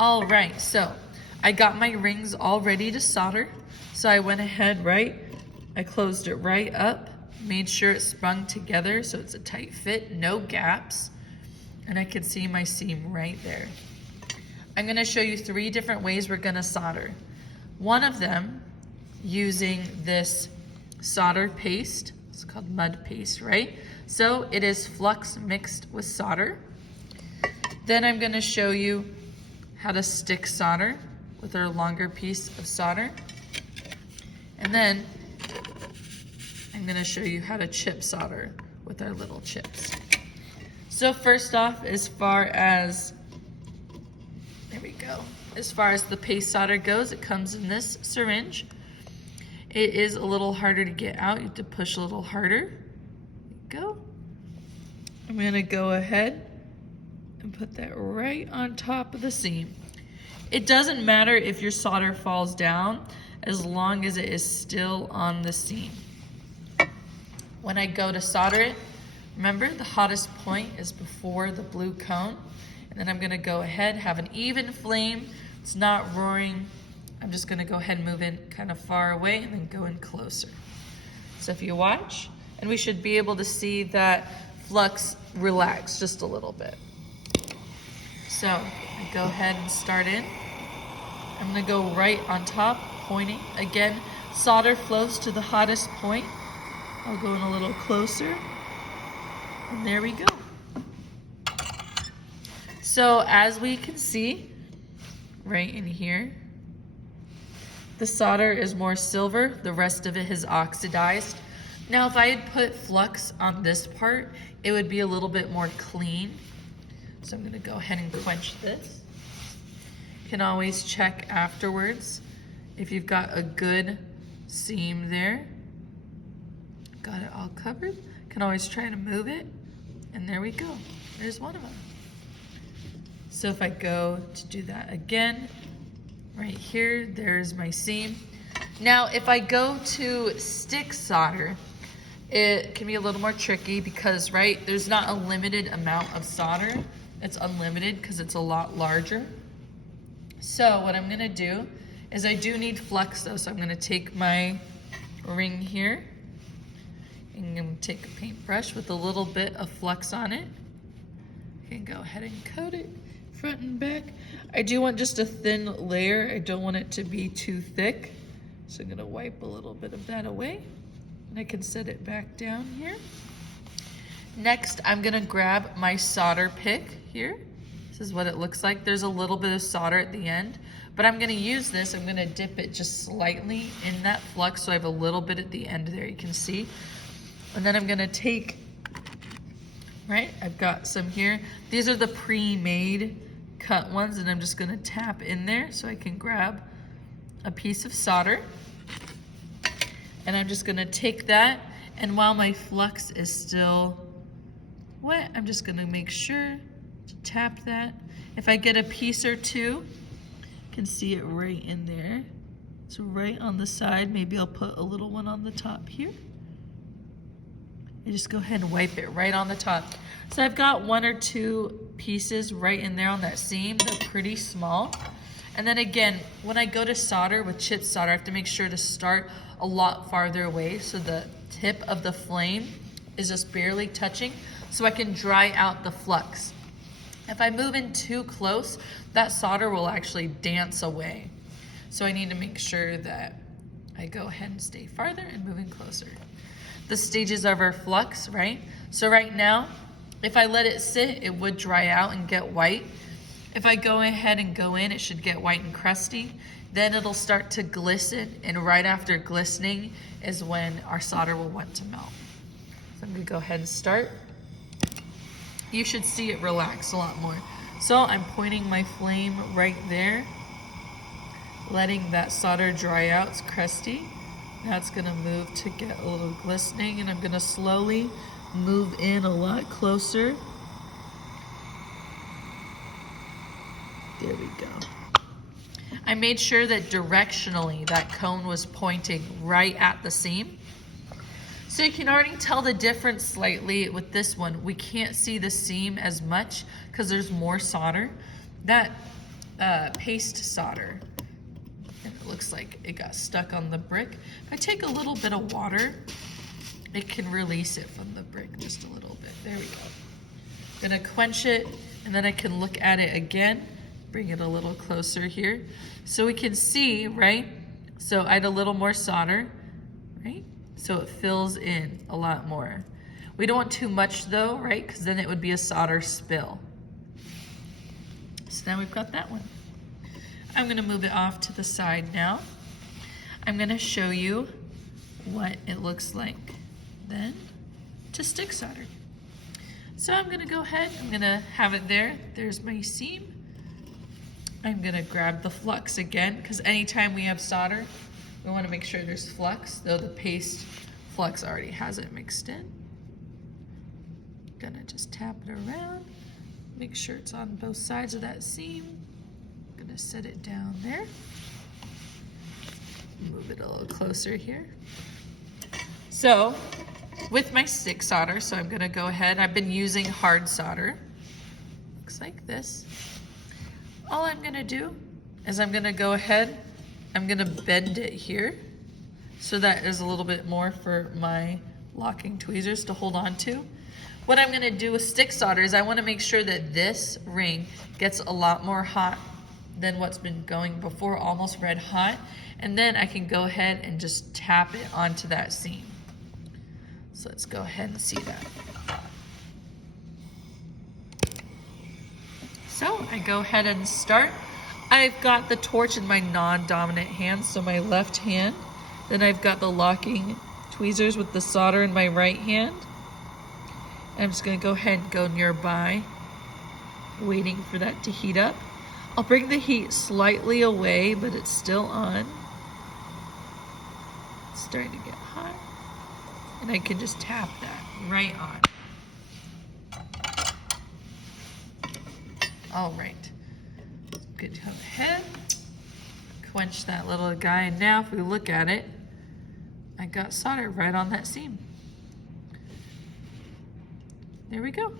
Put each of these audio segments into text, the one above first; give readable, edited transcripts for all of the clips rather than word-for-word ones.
All right, so I got my rings all ready to solder. So I went ahead, I closed it right up, made sure it sprung together so it's a tight fit, no gaps, and I can see my seam right there. I'm gonna show you 3 different ways we're gonna solder. One of them using this solder paste. It's called mud paste, right? So it is flux mixed with solder. Then I'm gonna show you how to stick solder with our longer piece of solder. And then I'm gonna show you how to chip solder with our little chips. So first off, as far as the paste solder goes, it comes in this syringe. It is a little harder to get out. You have to push a little harder. There you go. I'm gonna go ahead and put that right on top of the seam. It doesn't matter if your solder falls down as long as it is still on the seam. When I go to solder it, remember the hottest point is before the blue cone. And then I'm gonna go ahead, have an even flame. It's not roaring. I'm just gonna go ahead and move in kind of far away and then go in closer. So if you watch, and we should be able to see that flux relax just a little bit. So I go ahead and start in. I'm gonna go right on top, pointing. Again, solder flows to the hottest point. I'll go in a little closer, and there we go. So as we can see, right in here, the solder is more silver, the rest of it is oxidized. Now if I had put flux on this part, it would be a little bit more clean. So I'm gonna go ahead and quench this. You can always check afterwards if you've got a good seam there. Got it all covered. Can always try to move it, and there we go. There's one of them. So if I go to do that again, right here, there's my seam. Now, if I go to stick solder, it can be a little more tricky because, there's not a limited amount of solder. It's unlimited because it's a lot larger. So what I'm gonna do is I do need flux though, so I'm gonna take my ring here and I'm gonna take a paintbrush with a little bit of flux on it. I can go ahead and coat it front and back. I do want just a thin layer. I don't want it to be too thick. So I'm gonna wipe a little bit of that away and I can set it back down here. Next, I'm gonna grab my solder pick here. This is what it looks like. There's a little bit of solder at the end, but I'm gonna use this. I'm gonna dip it just slightly in that flux so I have a little bit at the end there, you can see. And then I'm gonna take, I've got some here. These are the pre-made cut ones, and I'm just gonna tap in there so I can grab a piece of solder. And I'm just gonna take that, and while my flux is still wet, I'm just gonna make sure to tap that. If I get a piece or two, you can see it right in there. It's right on the side. Maybe I'll put a little one on the top here. I just go ahead and wipe it right on the top. So I've got 1 or 2 pieces right in there on that seam. They're pretty small. And then again, when I go to solder with chip solder, I have to make sure to start a lot farther away so the tip of the flame is just barely touching so I can dry out the flux. If I move in too close, that solder will actually dance away. So I need to make sure that I go ahead and stay farther and move in closer. The stages of our flux, So right now, if I let it sit, it would dry out and get white. If I go ahead and go in, it should get white and crusty. Then it'll start to glisten, and right after glistening is when our solder will want to melt. So I'm gonna go ahead and start. You should see it relax a lot more. So I'm pointing my flame right there, letting that solder dry out. It's crusty. Now it's gonna move to get a little glistening, and I'm gonna slowly move in a lot closer. There we go. I made sure that directionally that cone was pointing right at the seam. So you can already tell the difference slightly with this one. We can't see the seam as much because there's more solder. That paste solder. And it looks like it got stuck on the brick. If I take a little bit of water, it can release it from the brick just a little bit. There we go. Gonna quench it, and then I can look at it again, bring it a little closer here. So we can see, right? So I add a little more solder, right? So it fills in a lot more. We don't want too much though, right? Because then it would be a solder spill. So now we've got that one. I'm gonna move it off to the side now. I'm gonna show you what it looks like then to stick solder. So I'm gonna go ahead, I'm gonna have it there. There's my seam. I'm gonna grab the flux again, because anytime we have solder, we wanna make sure there's flux, though the paste flux already has it mixed in. Gonna just tap it around, make sure it's on both sides of that seam. Gonna set it down there. Move it a little closer here. So, with my stick solder, so I'm gonna go ahead, I've been using hard solder. Looks like this. All I'm gonna do is I'm gonna go ahead, I'm gonna bend it here, so that is a little bit more for my locking tweezers to hold on to. What I'm gonna do with stick solder is I wanna make sure that this ring gets a lot more hot than what's been going before, almost red hot. And then I can go ahead and just tap it onto that seam. So let's go ahead and see that. So I go ahead and start. I've got the torch in my non-dominant hand, so my left hand. Then I've got the locking tweezers with the solder in my right hand. I'm just gonna go ahead and go nearby, waiting for that to heat up. I'll bring the heat slightly away, but it's still on. It's starting to get hot. And I can just tap that right on. All right, good to go ahead. Quench that little guy, and now if we look at it, I got solder right on that seam. There we go.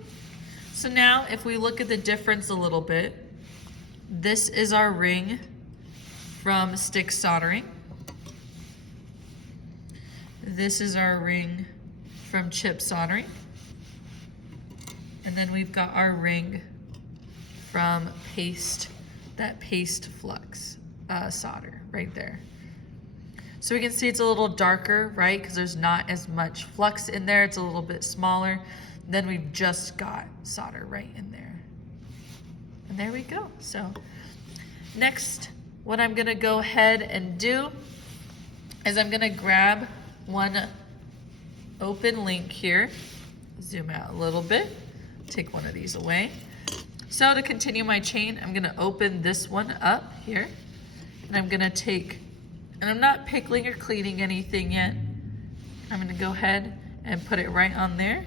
So now if we look at the difference a little bit, this is our ring from stick soldering. This is our ring from chip soldering. And then we've got our ring from that paste flux solder right there. So we can see it's a little darker, right? Because there's not as much flux in there. It's a little bit smaller. Then we've just got solder right in there. And there we go. So next, what I'm gonna go ahead and do is I'm gonna grab one open link here, zoom out a little bit, take one of these away. So to continue my chain, I'm gonna open this one up here, and I'm gonna take, and I'm not pickling or cleaning anything yet. I'm gonna go ahead and put it right on there.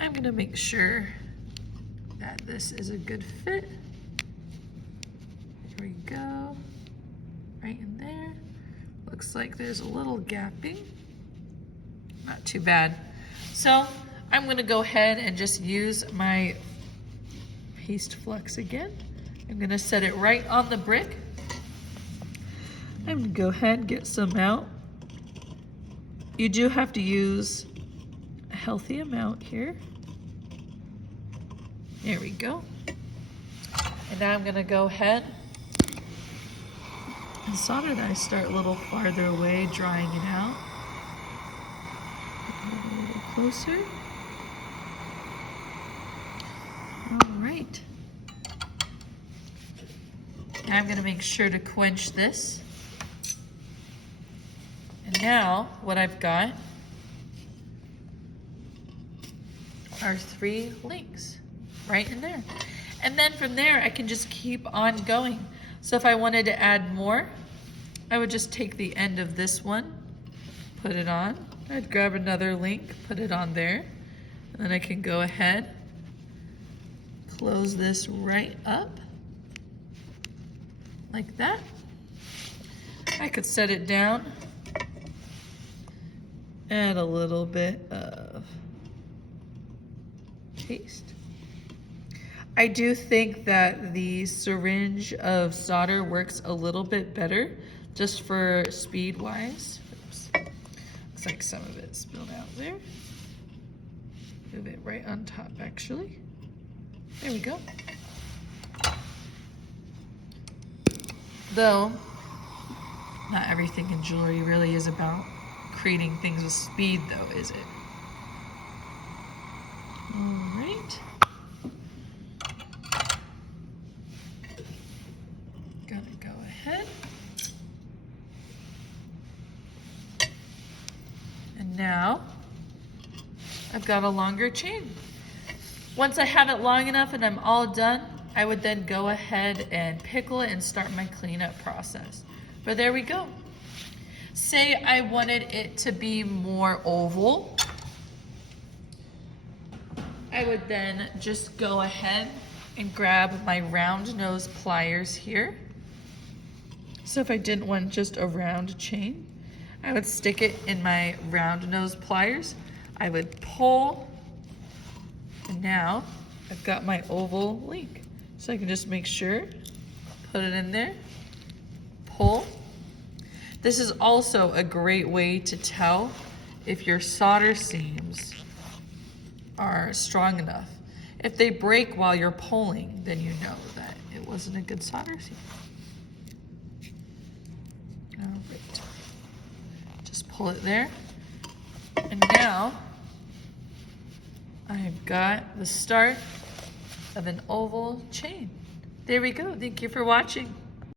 I'm gonna make sure that this is a good fit. Here we go, right in there. Looks like there's a little gapping. Not too bad. So I'm gonna go ahead and just use my paste flux again. I'm gonna set it right on the brick. I'm gonna go ahead and get some out. You do have to use a healthy amount here. There we go. And now I'm gonna go ahead and solder that. I start a little farther away, drying it out. A little closer. All right. Now I'm gonna make sure to quench this. And now what I've got are 3 links right in there. And then from there, I can just keep on going. So if I wanted to add more, I would just take the end of this one, put it on. I'd grab another link, put it on there. And then I can go ahead, close this right up, like that. I could set it down, add a little bit of paste. I do think that the syringe of solder works a little bit better just for speed wise. Oops. Looks like some of it spilled out there. Move it right on top actually. There we go. Though, not everything in jewelry really is about creating things with speed though, is it? All right. Gonna go ahead. And now, I've got a longer chain. Once I have it long enough and I'm all done, I would then go ahead and pickle it and start my cleanup process. But there we go. Say I wanted it to be more oval. I would then just go ahead and grab my round nose pliers here. So if I didn't want just a round chain, I would stick it in my round nose pliers. I would pull, and now I've got my oval link. So I can just make sure, put it in there, pull. This is also a great way to tell if your solder seams are strong enough. If they break while you're pulling, then you know that it wasn't a good solder seam. All right. Just pull it there. And now I've got the start of an oval chain. There we go. Thank you for watching.